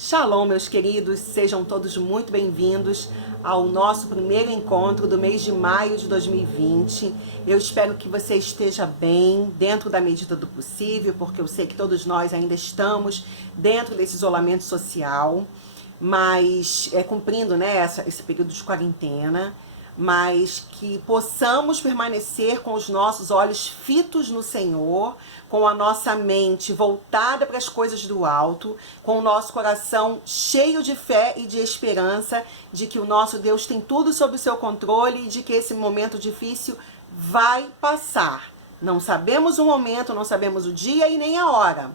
Shalom, meus queridos, sejam todos muito bem-vindos ao nosso primeiro encontro do mês de maio de 2020. Eu espero que você esteja bem, dentro da medida do possível, porque eu sei que todos nós ainda estamos dentro desse isolamento social, mas cumprindo, esse período de quarentena, mas que possamos permanecer com os nossos olhos fitos no Senhor, com a nossa mente voltada para as coisas do alto, com o nosso coração cheio de fé e de esperança de que o nosso Deus tem tudo sob o seu controle e de que esse momento difícil vai passar. Não sabemos o momento, não sabemos o dia e nem a hora,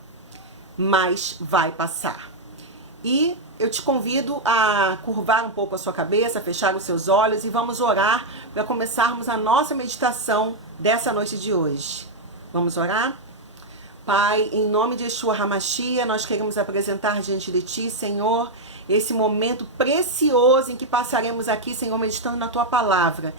mas vai passar. E eu te convido a curvar um pouco a sua cabeça, fechar os seus olhos e vamos orar para começarmos a nossa meditação dessa noite de hoje. Vamos orar? Pai, em nome de Yeshua HaMashiach, nós queremos apresentar diante de Ti, Senhor, esse momento precioso em que passaremos aqui, Senhor, meditando na Tua Palavra.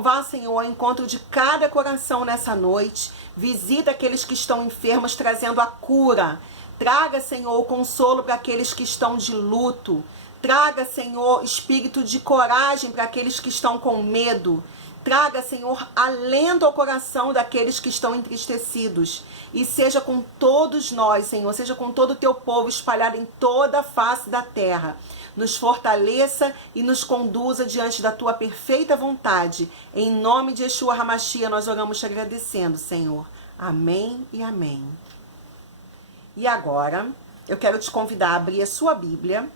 Vá, Senhor, ao encontro de cada coração nessa noite. Visita aqueles que estão enfermos, trazendo a cura. Traga, Senhor, o consolo para aqueles que estão de luto. Traga, Senhor, espírito de coragem para aqueles que estão com medo. Traga, Senhor, alento ao coração daqueles que estão entristecidos. E seja com todos nós, Senhor, seja com todo o Teu povo espalhado em toda a face da terra. Nos fortaleça e nos conduza diante da Tua perfeita vontade. Em nome de Yeshua HaMashiach, nós oramos te agradecendo, Senhor. Amém e amém. E agora, eu quero te convidar a abrir a sua Bíblia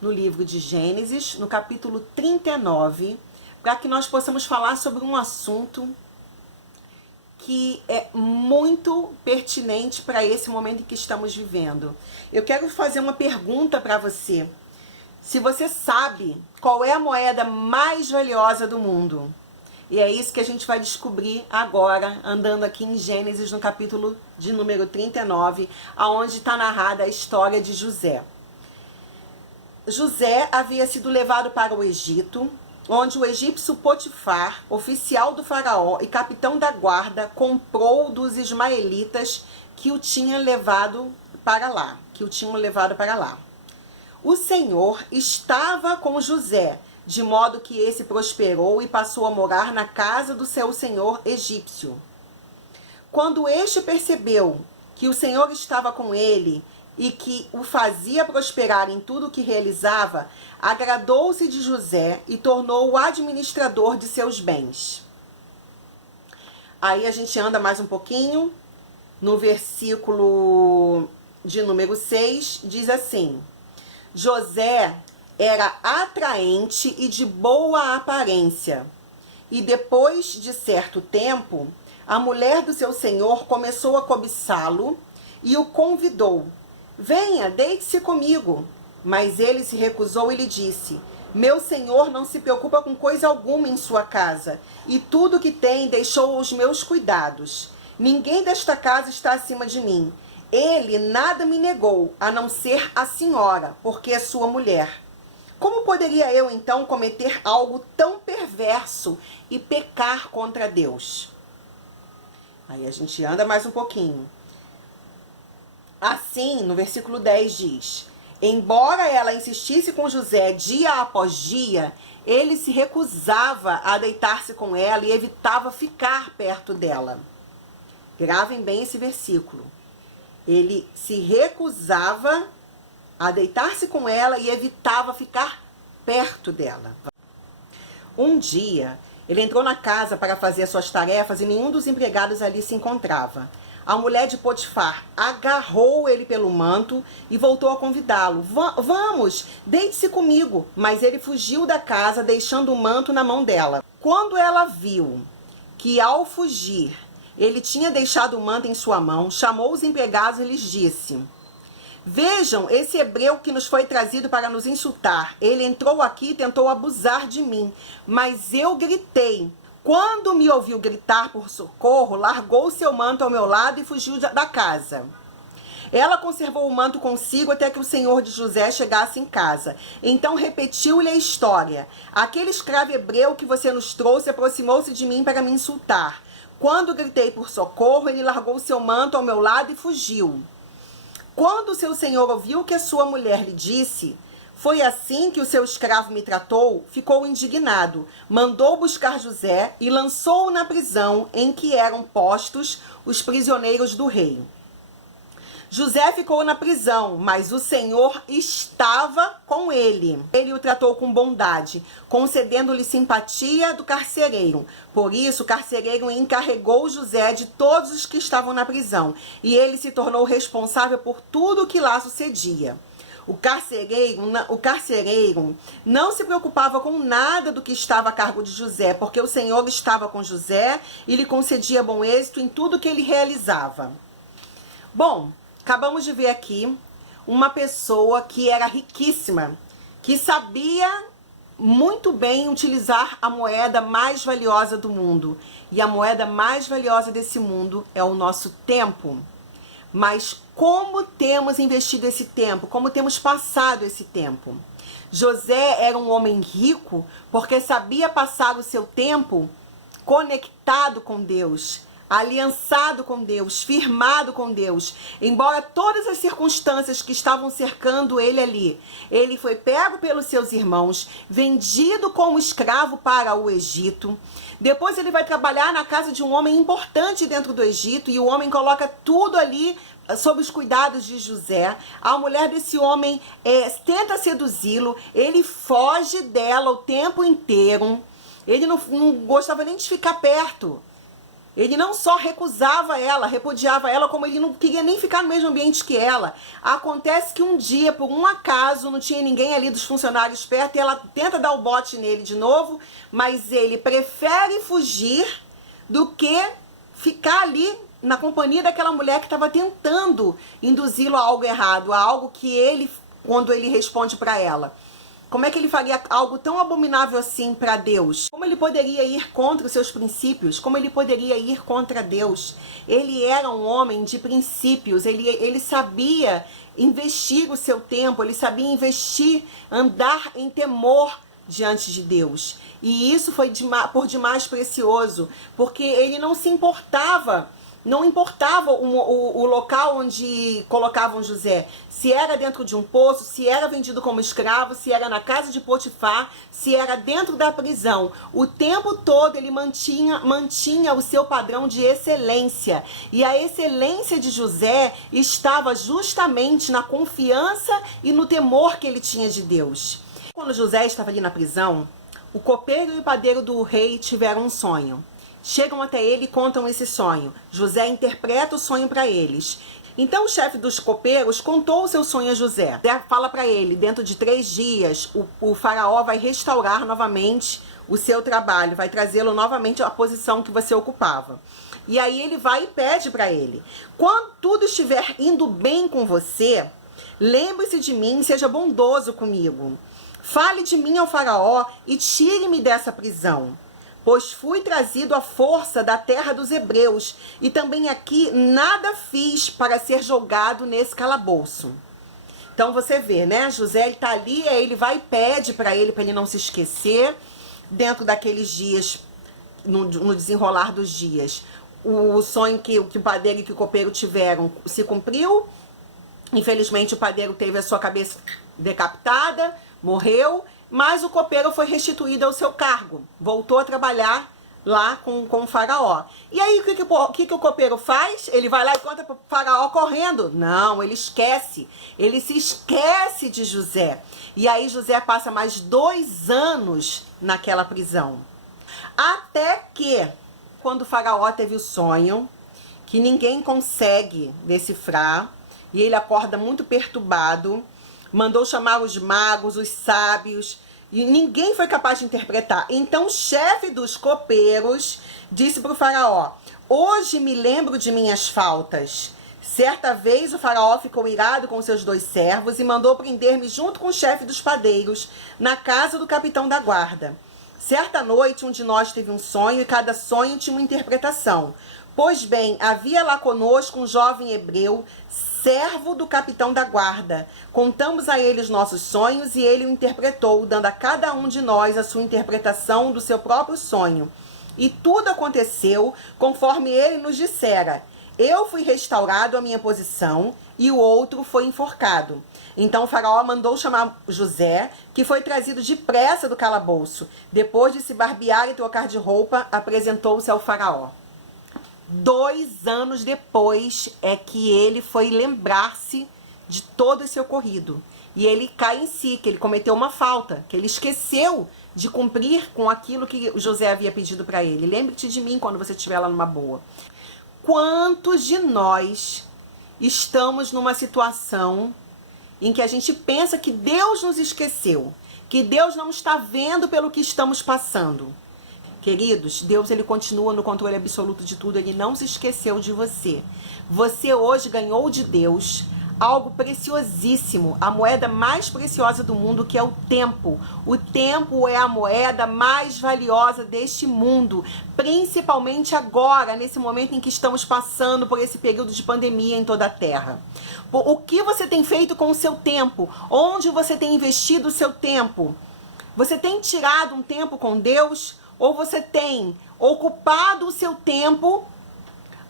no livro de Gênesis, no capítulo 39, para que nós possamos falar sobre um assunto que é muito pertinente para esse momento em que estamos vivendo. Eu quero fazer uma pergunta para você. Se você sabe qual é a moeda mais valiosa do mundo? E é isso que a gente vai descobrir agora, andando aqui em Gênesis, no capítulo de número 39, aonde está narrada a história de José. José havia sido levado para o Egito, onde o egípcio Potifar, oficial do faraó e capitão da guarda, comprou dos ismaelitas que o tinham levado para lá. O Senhor estava com José, de modo que esse prosperou e passou a morar na casa do seu senhor egípcio. Quando este percebeu que o Senhor estava com ele e que o fazia prosperar em tudo o que realizava, agradou-se de José e tornou-o administrador de seus bens. Aí a gente anda mais um pouquinho, no versículo de número 6, diz assim: José era atraente e de boa aparência. E depois de certo tempo, a mulher do seu senhor começou a cobiçá-lo e o convidou: venha, deite-se comigo. Mas ele se recusou e lhe disse: meu senhor não se preocupa com coisa alguma em sua casa, e tudo que tem deixou aos meus cuidados. Ninguém desta casa está acima de mim. Ele nada me negou, a não ser a senhora, porque é sua mulher. Como poderia eu, então, cometer algo tão perverso e pecar contra Deus? Aí a gente anda mais um pouquinho. Assim, no versículo 10 diz: embora ela insistisse com José dia após dia, ele se recusava a deitar-se com ela e evitava ficar perto dela. Gravem bem esse versículo. Ele se recusava a deitar-se com ela e evitava ficar perto dela. Um dia, ele entrou na casa para fazer as suas tarefas e nenhum dos empregados ali se encontrava. A mulher de Potifar agarrou ele pelo manto e voltou a convidá-lo. Vamos, deite-se comigo. Mas ele fugiu da casa, deixando o manto na mão dela. Quando ela viu que, ao fugir, ele tinha deixado o manto em sua mão, chamou os empregados e lhes disse: vejam esse hebreu que nos foi trazido para nos insultar. Ele entrou aqui e tentou abusar de mim, mas eu gritei. Quando me ouviu gritar por socorro, largou seu manto ao meu lado e fugiu da casa. Ela conservou o manto consigo até que o senhor de José chegasse em casa. Então repetiu-lhe a história. Aquele escravo hebreu que você nos trouxe aproximou-se de mim para me insultar. Quando gritei por socorro, ele largou seu manto ao meu lado e fugiu. Quando seu senhor ouviu que a sua mulher lhe disse: foi assim que o seu escravo me tratou, ficou indignado, mandou buscar José e lançou-o na prisão em que eram postos os prisioneiros do rei. José ficou na prisão, mas o Senhor estava com ele. Ele o tratou com bondade, concedendo-lhe simpatia do carcereiro. Por isso, o carcereiro encarregou José de todos os que estavam na prisão, e ele se tornou responsável por tudo o que lá sucedia. O carcereiro não se preocupava com nada do que estava a cargo de José, porque o Senhor estava com José e lhe concedia bom êxito em tudo que ele realizava. Bom, acabamos de ver aqui uma pessoa que era riquíssima, que sabia muito bem utilizar a moeda mais valiosa do mundo. E a moeda mais valiosa desse mundo é o nosso tempo. Mas como temos investido esse tempo? Como temos passado esse tempo? José era um homem rico porque sabia passar o seu tempo conectado com Deus, aliançado com Deus, firmado com Deus. Embora todas as circunstâncias que estavam cercando ele ali, ele foi pego pelos seus irmãos, vendido como escravo para o Egito. Depois ele vai trabalhar na casa de um homem importante dentro do Egito, e o homem coloca tudo ali sob os cuidados de José. A mulher desse homem tenta seduzi-lo, ele foge dela o tempo inteiro, ele não gostava nem de ficar perto. Ele não só recusava ela, repudiava ela, como ele não queria nem ficar no mesmo ambiente que ela. Acontece que um dia, por um acaso, não tinha ninguém ali dos funcionários perto, e ela tenta dar o bote nele de novo, mas ele prefere fugir do que ficar ali na companhia daquela mulher que estava tentando induzi-lo a algo errado, a algo que ele, quando ele responde para ela. Como é que ele faria algo tão abominável assim para Deus? Como ele poderia ir contra os seus princípios? Como ele poderia ir contra Deus? Ele era um homem de princípios, ele sabia investir o seu tempo, ele sabia investir, andar em temor diante de Deus. E isso foi por demais precioso, porque ele não se importava. Não importava o local onde colocavam José, se era dentro de um poço, se era vendido como escravo, se era na casa de Potifar, se era dentro da prisão. O tempo todo ele mantinha o seu padrão de excelência. E a excelência de José estava justamente na confiança e no temor que ele tinha de Deus. Quando José estava ali na prisão, o copeiro e o padeiro do rei tiveram um sonho. Chegam até ele e contam esse sonho. José interpreta o sonho para eles. Então o chefe dos copeiros contou o seu sonho a José. José fala para ele: dentro de 3 dias o faraó vai restaurar novamente o seu trabalho, vai trazê-lo novamente à posição que você ocupava. E aí ele vai e pede para ele: quando tudo estiver indo bem com você, lembre-se de mim e seja bondoso comigo. Fale de mim ao faraó e tire-me dessa prisão, pois fui trazido à força da terra dos hebreus, e também aqui nada fiz para ser jogado nesse calabouço. Então você vê, né? José ele tá ali, aí ele vai e pede para ele não se esquecer. Dentro daqueles dias, no desenrolar dos dias, o sonho que o padeiro e que o copeiro tiveram se cumpriu. Infelizmente o padeiro teve a sua cabeça decapitada, morreu. Mas o copeiro foi restituído ao seu cargo, voltou a trabalhar lá com o faraó. E aí o que o copeiro faz? Ele vai lá e conta para o faraó correndo. Não, ele esquece. Ele se esquece de José. E aí José passa mais 2 anos naquela prisão. Até que, quando o faraó teve o sonho, que ninguém consegue decifrar, e ele acorda muito perturbado, mandou chamar os magos, os sábios, e ninguém foi capaz de interpretar. Então o chefe dos copeiros disse para o faraó: hoje me lembro de minhas faltas. Certa vez o faraó ficou irado com seus 2 servos e mandou prender-me junto com o chefe dos padeiros na casa do capitão da guarda. Certa noite um de nós teve um sonho e cada sonho tinha uma interpretação. Pois bem, havia lá conosco um jovem hebreu, servo do capitão da guarda. Contamos a ele os nossos sonhos e ele o interpretou, dando a cada um de nós a sua interpretação do seu próprio sonho. E tudo aconteceu conforme ele nos dissera. Eu fui restaurado à minha posição, e o outro foi enforcado. Então o faraó mandou chamar José, que foi trazido depressa do calabouço. Depois de se barbear e trocar de roupa, apresentou-se ao faraó. 2 anos depois é que ele foi lembrar-se de todo esse ocorrido. E ele cai em si, que ele cometeu uma falta, que ele esqueceu de cumprir com aquilo que José havia pedido para ele. Lembre-te de mim quando você estiver lá numa boa. Quantos de nós estamos numa situação em que a gente pensa que Deus nos esqueceu, que Deus não está vendo pelo que estamos passando? Queridos, Deus ele continua no controle absoluto de tudo, ele não se esqueceu de você. Você hoje ganhou de Deus algo preciosíssimo, a moeda mais preciosa do mundo, que é o tempo. O tempo é a moeda mais valiosa deste mundo, principalmente agora, nesse momento em que estamos passando por esse período de pandemia em toda a Terra. O que você tem feito com o seu tempo? Onde você tem investido o seu tempo? Você tem tirado um tempo com Deus? Ou você tem ocupado o seu tempo?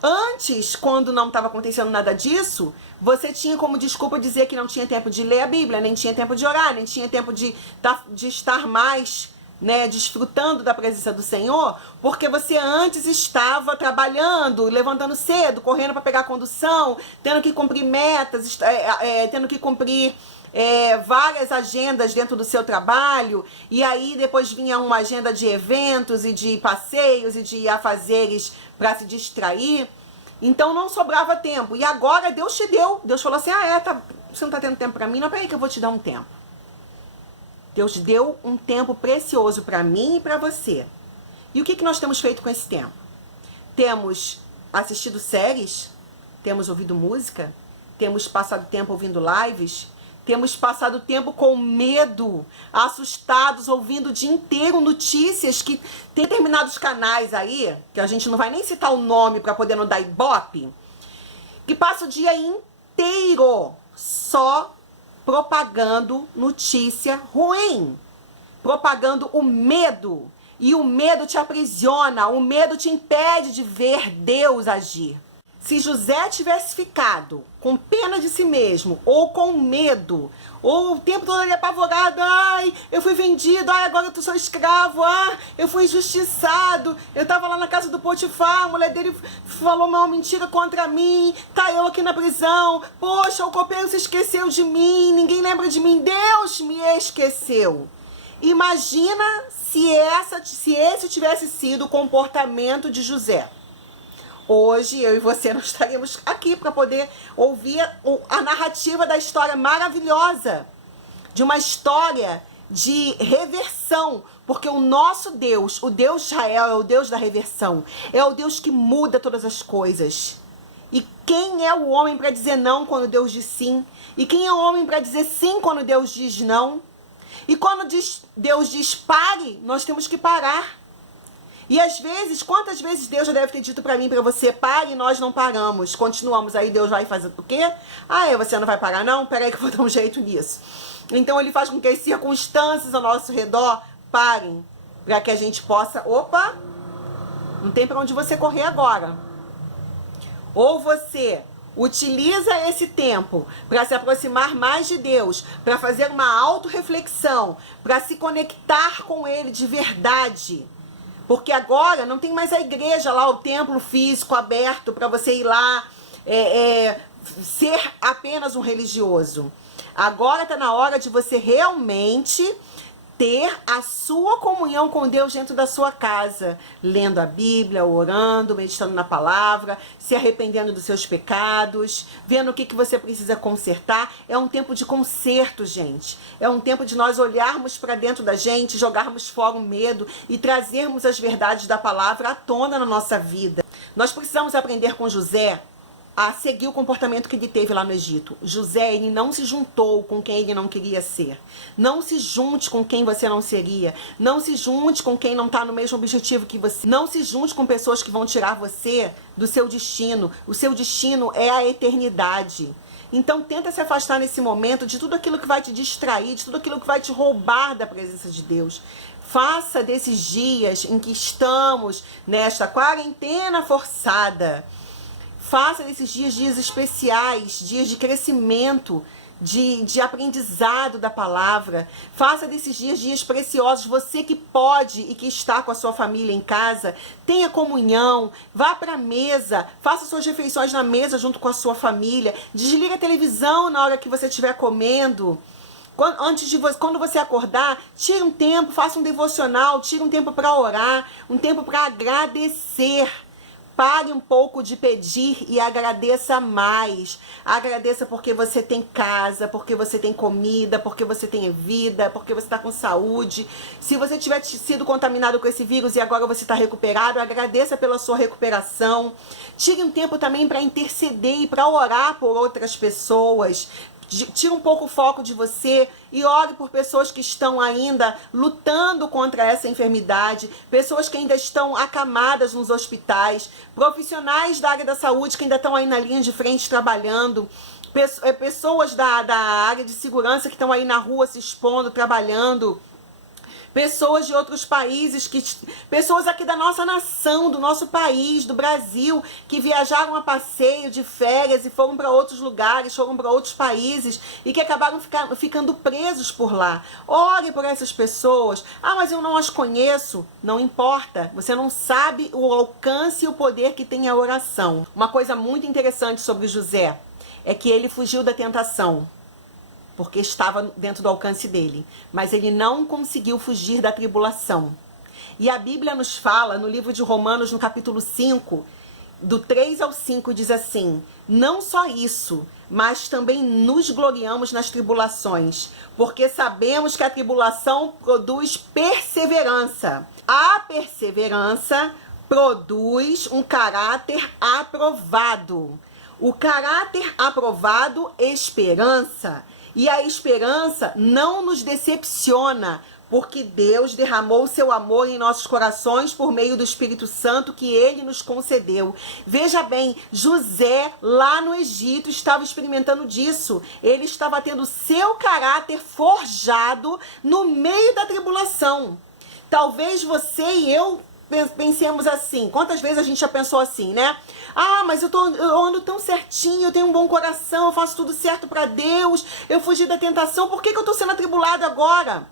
Antes, quando não estava acontecendo nada disso, você tinha como desculpa dizer que não tinha tempo de ler a Bíblia, nem tinha tempo de orar, nem tinha tempo de estar mais, né, desfrutando da presença do Senhor, porque você antes estava trabalhando, levantando cedo, correndo para pegar a condução, tendo que cumprir metas, tendo que cumprir várias agendas dentro do seu trabalho, e aí depois vinha uma agenda de eventos e de passeios e de afazeres para se distrair. Então não sobrava tempo. E agora Deus te deu. Deus falou assim, você não está tendo tempo para mim? Não, peraí que eu vou te dar um tempo. Deus deu um tempo precioso para mim e para você. E o que nós temos feito com esse tempo? Temos assistido séries, temos ouvido música, temos passado tempo ouvindo lives, temos passado tempo com medo, assustados, ouvindo o dia inteiro notícias que tem determinados canais aí, que a gente não vai nem citar o nome para poder não dar ibope, que passa o dia inteiro só propagando notícia ruim, propagando o medo. E o medo te aprisiona, o medo te impede de ver Deus agir. Se José tivesse ficado com pena de si mesmo, ou com medo, ou o tempo todo ele apavorado, eu fui vendido, agora eu sou escravo, eu fui injustiçado, eu estava lá na casa do Potifar, a mulher dele falou uma mentira contra mim, eu aqui na prisão, poxa, o copeiro se esqueceu de mim, ninguém lembra de mim, Deus me esqueceu. Imagina se esse tivesse sido o comportamento de José. Hoje, eu e você não estaríamos aqui para poder ouvir a narrativa da história maravilhosa, de uma história de reversão, porque o nosso Deus, o Deus de Israel, é o Deus da reversão, é o Deus que muda todas as coisas. E quem é o homem para dizer não quando Deus diz sim? E quem é o homem para dizer sim quando Deus diz não? E quando Deus diz pare, nós temos que parar. E às vezes, quantas vezes Deus já deve ter dito para mim, para você, pare, e nós não paramos. Continuamos, aí Deus vai fazer o quê? Você não vai parar não? Peraí que eu vou dar um jeito nisso. Então ele faz com que as circunstâncias ao nosso redor parem, para que a gente possa, não tem para onde você correr agora. Ou você utiliza esse tempo para se aproximar mais de Deus, para fazer uma autorreflexão, para se conectar com Ele de verdade. Porque agora não tem mais a igreja lá, o templo físico aberto para você ir lá ser apenas um religioso. Agora está na hora de você realmente ter a sua comunhão com Deus dentro da sua casa, lendo a Bíblia, orando, meditando na palavra, se arrependendo dos seus pecados, vendo o que você precisa consertar. É um tempo de conserto, gente. É um tempo de nós olharmos para dentro da gente, jogarmos fora o medo e trazermos as verdades da palavra à tona na nossa vida. Nós precisamos aprender com José a seguir o comportamento que ele teve lá no Egito. José, ele não se juntou com quem ele não queria ser. Não se junte com quem você não seria. Não se junte com quem não está no mesmo objetivo que você. Não se junte com pessoas que vão tirar você do seu destino. O seu destino é a eternidade. Então tenta se afastar nesse momento de tudo aquilo que vai te distrair, de tudo aquilo que vai te roubar da presença de Deus. Faça desses dias em que estamos nesta quarentena forçada, Faça desses dias dias especiais, dias de crescimento, de aprendizado da palavra. Faça desses dias dias preciosos. Você que pode e que está com a sua família em casa, tenha comunhão, vá para a mesa, faça suas refeições na mesa junto com a sua família. Desliga a televisão na hora que você estiver comendo. Quando você acordar, tire um tempo, faça um devocional, tire um tempo para orar, um tempo para agradecer. Pare um pouco de pedir e agradeça mais. Agradeça porque você tem casa, porque você tem comida, porque você tem vida, porque você está com saúde. Se você tiver sido contaminado com esse vírus e agora você está recuperado, agradeça pela sua recuperação. Tire um tempo também para interceder e para orar por outras pessoas. Tira um pouco o foco de você e ore por pessoas que estão ainda lutando contra essa enfermidade, pessoas que ainda estão acamadas nos hospitais, profissionais da área da saúde que ainda estão aí na linha de frente trabalhando, pessoas da área de segurança que estão aí na rua se expondo, trabalhando. Pessoas de outros países, pessoas aqui da nossa nação, do nosso país, do Brasil, que viajaram a passeio de férias e foram para outros lugares, foram para outros países e que acabaram ficando presos por lá. Ore por essas pessoas. Ah, mas eu não as conheço. Não importa. Você não sabe o alcance e o poder que tem a oração. Uma coisa muito interessante sobre José é que ele fugiu da tentação, porque estava dentro do alcance dele. Mas ele não conseguiu fugir da tribulação. E a Bíblia nos fala, no livro de Romanos, no capítulo 5, do 3 ao 5, diz assim: não só isso, mas também nos gloriamos nas tribulações, porque sabemos que a tribulação produz perseverança. A perseverança produz um caráter aprovado. O caráter aprovado, esperança. E a esperança não nos decepciona, porque Deus derramou o seu amor em nossos corações por meio do Espírito Santo que ele nos concedeu. Veja bem, José lá no Egito estava experimentando disso. Ele estava tendo seu caráter forjado no meio da tribulação. Talvez você e eu pensemos assim. Quantas vezes a gente já pensou assim, né? Ah, mas eu ando tão certinho, eu tenho um bom coração, eu faço tudo certo para Deus, eu fugi da tentação, por que eu estou sendo atribulado agora?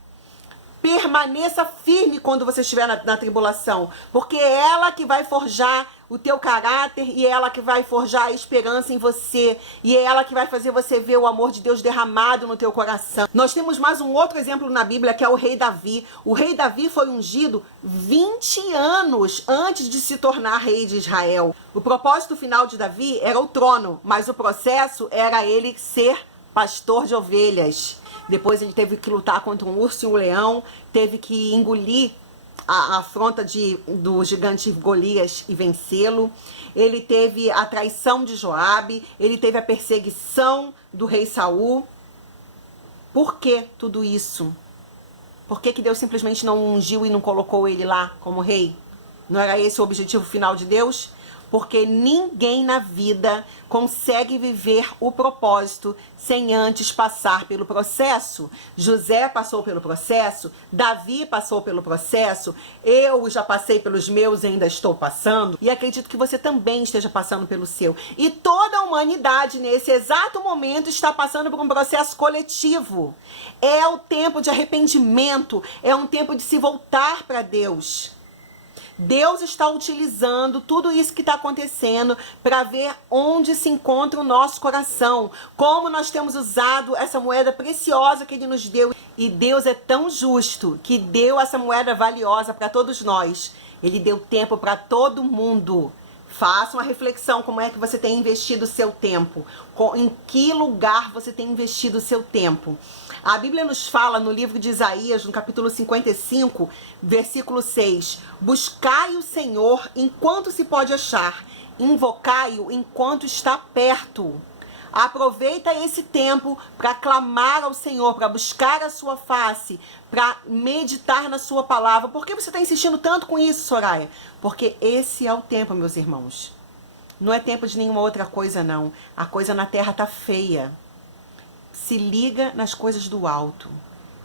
Permaneça firme quando você estiver na tribulação, porque é ela que vai forjar o teu caráter e é ela que vai forjar a esperança em você e é ela que vai fazer você ver o amor de Deus derramado no teu coração. Nós temos mais um outro exemplo na Bíblia, que é o rei Davi. O rei Davi foi ungido 20 anos antes de se tornar rei de Israel. O propósito final de Davi era o trono, mas o processo era ele ser pastor de ovelhas. Depois ele teve que lutar contra um urso e um leão, teve que engolir a afronta do gigante Golias e vencê-lo. Ele teve a traição de Joabe, ele teve a perseguição do rei Saul. Por que tudo isso? Por que Deus simplesmente não ungiu e não colocou ele lá como rei? Não era esse o objetivo final de Deus? Porque ninguém na vida consegue viver o propósito sem antes passar pelo processo. José passou pelo processo, Davi passou pelo processo, eu já passei pelos meus e ainda estou passando, e acredito que você também esteja passando pelo seu. E toda a humanidade, nesse exato momento, está passando por um processo coletivo. É o tempo de arrependimento, é um tempo de se voltar para Deus. Deus está utilizando tudo isso que está acontecendo para ver onde se encontra o nosso coração, como nós temos usado essa moeda preciosa que Ele nos deu. E Deus é tão justo que deu essa moeda valiosa para todos nós. Ele deu tempo para todo mundo. Faça uma reflexão, como é que você tem investido o seu tempo, em que lugar você tem investido o seu tempo. A Bíblia nos fala no livro de Isaías, no capítulo 55, versículo 6, buscai o Senhor enquanto se pode achar, invocai-o enquanto está perto. Aproveita esse tempo para clamar ao Senhor, para buscar a sua face, para meditar na sua palavra. Por que você está insistindo tanto com isso, Soraya? Porque esse é o tempo, meus irmãos. Não é tempo de nenhuma outra coisa, não. A coisa na terra tá feia. Se liga nas coisas do alto.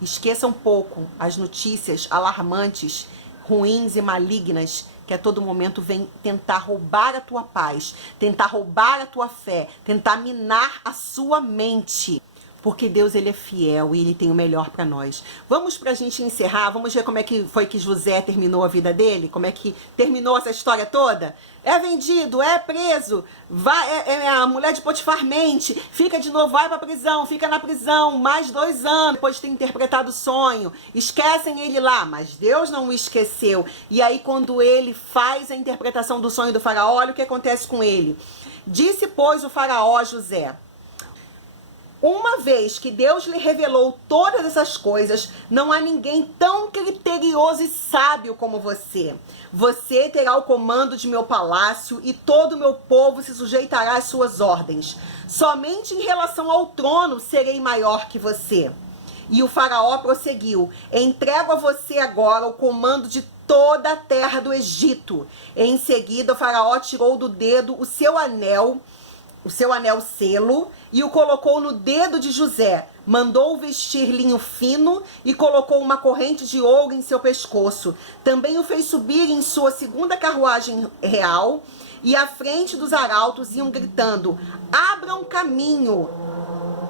Esqueça um pouco as notícias alarmantes, ruins e malignas que a todo momento vem tentar roubar a tua paz, tentar roubar a tua fé, tentar minar a sua mente. Porque Deus, ele é fiel e ele tem o melhor para nós. Vamos pra gente encerrar, vamos ver como é que foi que José terminou a vida dele, como é que terminou essa história toda. É vendido, é preso, vai, a mulher de Potifar mente, fica de novo, vai pra prisão, fica na prisão mais 2 anos, depois de ter interpretado o sonho. Esquecem ele lá, mas Deus não o esqueceu. E aí quando ele faz a interpretação do sonho do faraó, olha o que acontece com ele. Disse, pois, o faraó a José: uma vez que Deus lhe revelou todas essas coisas, não há ninguém tão criterioso e sábio como você. Você terá o comando de meu palácio e todo o meu povo se sujeitará às suas ordens. Somente em relação ao trono serei maior que você. E o faraó prosseguiu: entrego a você agora o comando de toda a terra do Egito. Em seguida, o faraó tirou do dedo o seu anel selo, e o colocou no dedo de José. Mandou vestir linho fino e colocou uma corrente de ouro em seu pescoço. Também o fez subir em sua segunda carruagem real, e à frente dos arautos iam gritando: abram caminho.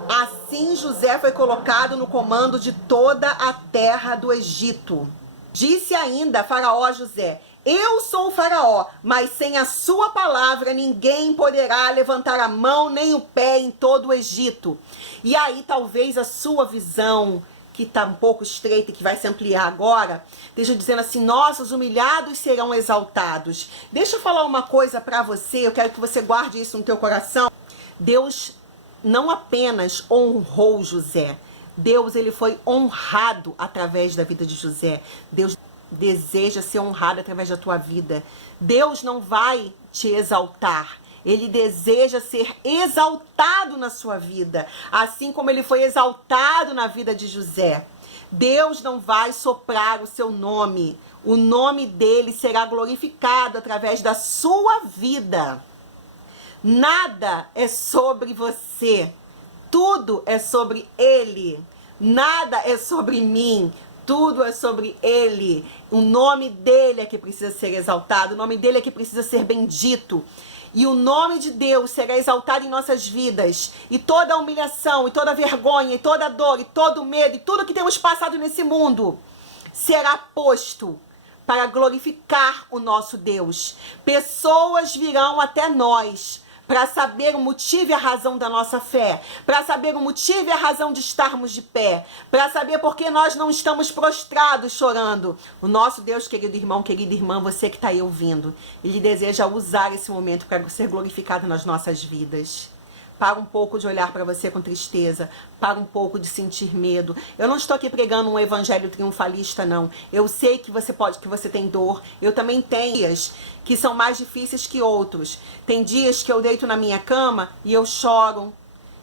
Assim José foi colocado no comando de toda a terra do Egito. Disse ainda Faraó a José: eu sou o faraó, mas sem a sua palavra ninguém poderá levantar a mão nem o pé em todo o Egito. E aí talvez a sua visão, que está um pouco estreita e que vai se ampliar agora, esteja dizendo assim: nossa, os humilhados serão exaltados. Deixa eu falar uma coisa para você, eu quero que você guarde isso no teu coração. Deus não apenas honrou José, Deus, ele foi honrado através da vida de José. Deus deseja ser honrado através da tua vida. Deus não vai te exaltar, ele deseja ser exaltado na sua vida, assim como ele foi exaltado na vida de José. Deus não vai soprar o seu nome, o nome dele será glorificado através da sua vida. Nada é sobre você, tudo é sobre ele. Nada é sobre mim, tudo é sobre ele. O nome dele é que precisa ser exaltado, o nome dele é que precisa ser bendito. E o nome de Deus será exaltado em nossas vidas. E toda a humilhação, e toda a vergonha, e toda a dor, e todo o medo, e tudo que temos passado nesse mundo será posto para glorificar o nosso Deus. Pessoas virão até nós para saber o motivo e a razão da nossa fé, para saber o motivo e a razão de estarmos de pé, para saber por que nós não estamos prostrados chorando. O nosso Deus, querido irmão, querida irmã, você que está aí ouvindo, ele deseja usar esse momento para ser glorificado nas nossas vidas. Para um pouco de olhar para você com tristeza, para um pouco de sentir medo. Eu não estou aqui pregando um evangelho triunfalista, não. Eu sei que você tem dor. Eu também tenho dias que são mais difíceis que outros. Tem dias que eu deito na minha cama e eu choro.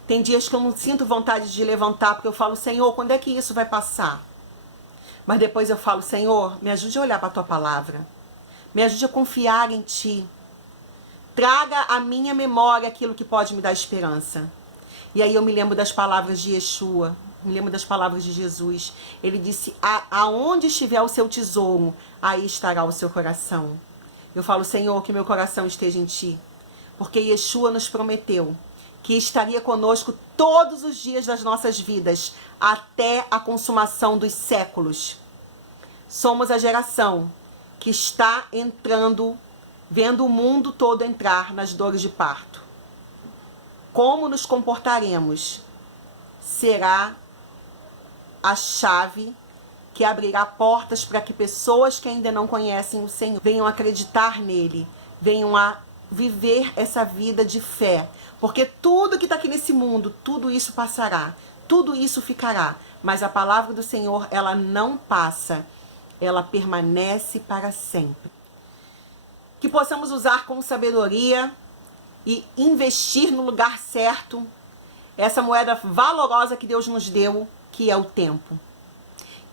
Tem dias que eu não sinto vontade de levantar, porque eu falo: Senhor, quando é que isso vai passar? Mas depois eu falo: Senhor, me ajude a olhar para a tua palavra. Me ajude a confiar em ti. Traga à minha memória aquilo que pode me dar esperança. E aí eu me lembro das palavras de Yeshua, me lembro das palavras de Jesus. Ele disse: aonde estiver o seu tesouro, aí estará o seu coração. Eu falo: Senhor, que meu coração esteja em ti. Porque Yeshua nos prometeu que estaria conosco todos os dias das nossas vidas, até a consumação dos séculos. Somos a geração que está entrando, vendo o mundo todo entrar nas dores de parto. Como nos comportaremos será a chave que abrirá portas para que pessoas que ainda não conhecem o Senhor venham acreditar nele, venham a viver essa vida de fé. Porque tudo que está aqui nesse mundo, tudo isso passará, tudo isso ficará. Mas a palavra do Senhor, ela não passa, ela permanece para sempre. Que possamos usar com sabedoria e investir no lugar certo essa moeda valorosa que Deus nos deu, que é o tempo.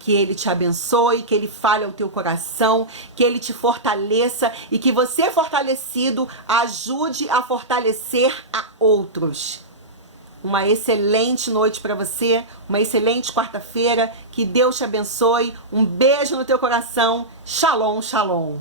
Que ele te abençoe, que ele fale ao teu coração, que ele te fortaleça e que você, fortalecido, ajude a fortalecer a outros. Uma excelente noite para você, uma excelente quarta-feira, que Deus te abençoe, um beijo no teu coração, shalom, shalom.